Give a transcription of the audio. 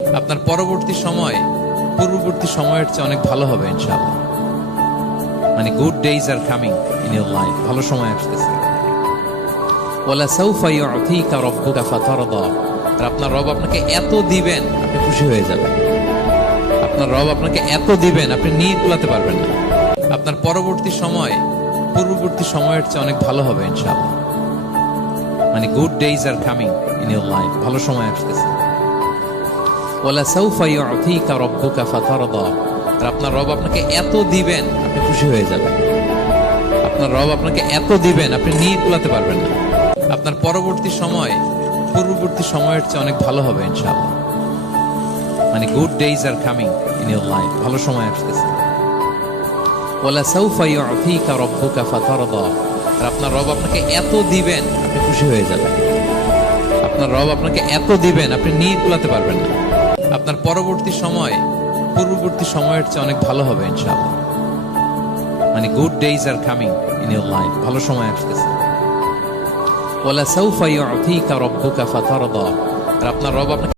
আপনার পরবর্তী সময় পূর্ববর্তী সময়ের চেয়ে অনেক ভালো হবে ইনশাআল্লাহ। মানে good days are coming in your life, ভালো সময় আসতেছে। ওয়ালা সাউফা ইউতিকা রাব্বুকা ফাতারদা, আর আপনার রব আপনাকে এত দিবেন আপনি খুশি হয়ে যাবেন। আপনার রব আপনাকে এত দিবেন আপনি নিয়ে কুলাতে পারবেন না। আপনার পরবর্তী সময় পূর্ববর্তী সময়ের চেয়ে অনেক ভালো হবে ইনশাআল্লাহ। মানে good days are coming in your life, ভালো সময় আসতেছে। ওয়ালা সাউফা ইউতিকা রাব্বুকা ফাতারদা, আর আপনার রব আপনাকে এত দিবেন আপনি খুশি হয়ে যাবেন। আপনার রব আপনাকে এত দিবেন আপনি নিয়ে কুলাতে পারবেন না। আপনার পরবর্তী সময় পূর্ববর্তী সময়ের চেয়ে অনেক ভালো হবে ইনশাআল্লাহ। মানে good days are coming in your life, ভালো সময় আসতেছে। ওয়ালা সাউফা ইউতিকা রাব্বুকা ফাতারদা, আর আপনার রব আপনাকে এত দিবেন আপনি খুশি হয়ে যাবেন। আপনার রব আপনাকে এত দিবেন আপনি নিয়ে কুলাতে পারবেন না। আপনার পরবর্তী সময় পূর্ববর্তী সময়ের চেয়ে অনেক ভালো হবে ইনশাআল্লাহ। মানে good days are coming in your life, ভালো সময় আসতেছে। ওয়ালা সাউফা ইউতিকা রাব্বুকা ফাতারদা, আর আপনার রব আপনাকে